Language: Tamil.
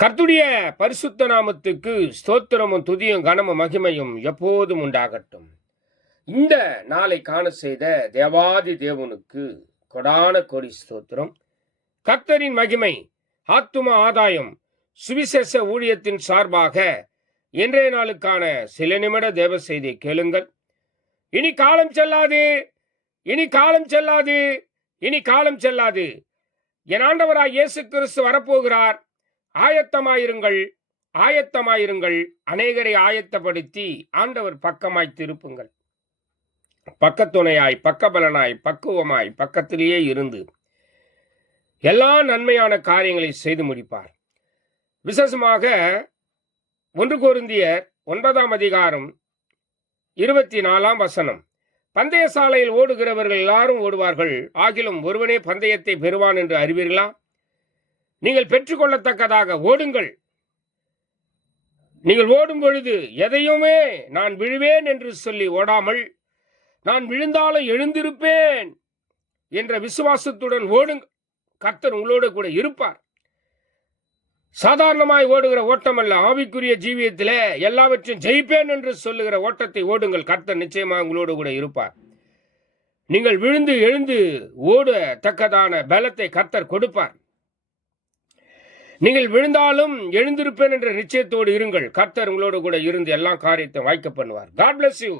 கர்த்தருடைய பரிசுத்த நாமத்துக்கு ஸ்தோத்திரமும் துதியும் கனமும் மகிமையும் எப்போதும் உண்டாகட்டும். இந்த நாளை காண செய்த தேவாதி தேவனுக்கு கொடான கோடி ஸ்தோத்திரம். கர்த்தரின் மகிமை, ஆத்தும ஆதாயம், சுவிசேஷ ஊழியத்தின் சார்பாக இன்றைய நாளுக்கான சில நிமிட தேவ செய்தியை கேளுங்கள். இனி காலம் செல்லாது, இனி காலம் செல்லாது, இனி காலம் செல்லாது. என் ஆண்டவராய் இயேசு கிறிஸ்து வரப்போகிறார். ஆயத்தமாயிருங்கள், ஆயத்தமாயிருங்கள். அநேகரை ஆயத்தப்படுத்தி ஆண்டவர் பக்கமாய் திருப்புங்கள். பக்கத்துணையாய், பக்கபலனாய், பக்குவமாய் பக்கத்திலேயே இருந்து எல்லா நன்மையான காரியங்களை செய்து முடிப்பார். விசேஷமாக 1 கொரிந்தியர் 9ஆம் அதிகாரம் 24ஆம் வசனம். பந்தய சாலையில் ஓடுகிறவர்கள் எல்லாரும் ஓடுவார்கள், ஆகிலும் ஒருவனே பந்தயத்தை பெறுவான் என்று அறிவீர்களா? நீங்கள் பெற்றுக்கொள்ளத்தக்கதாக ஓடுங்கள். நீங்கள் ஓடும் பொழுது எதையுமே நான் விழுவேன் என்று சொல்லி ஓடாமல், நான் விழுந்தாலும் எழுந்திருப்பேன் என்ற விசுவாசத்துடன் ஓடுங்கள். கர்த்தர் உங்களோடு கூட இருப்பார். சாதாரணமாய் ஓடுகிற ஓட்டம் அல்ல, ஆவிக்குரிய ஜீவியத்திலே எல்லாவற்றையும் ஜெயிப்பேன் என்று சொல்லுகிற ஓட்டத்தை ஓடுங்கள். கர்த்தர் நிச்சயமாக உங்களோடு கூட இருப்பார். நீங்கள் விழுந்து எழுந்து ஓடத்தக்கதான பலத்தை கர்த்தர் கொடுப்பார். நீங்கள் விழுந்தாலும் எழுந்திருப்பேன் என்ற நிச்சயத்தோடு இருங்கள். கர்த்தர் உங்களோடு கூட இருந்து எல்லா காரியத்தையும் வாய்க்க பண்ணுவார். God bless you.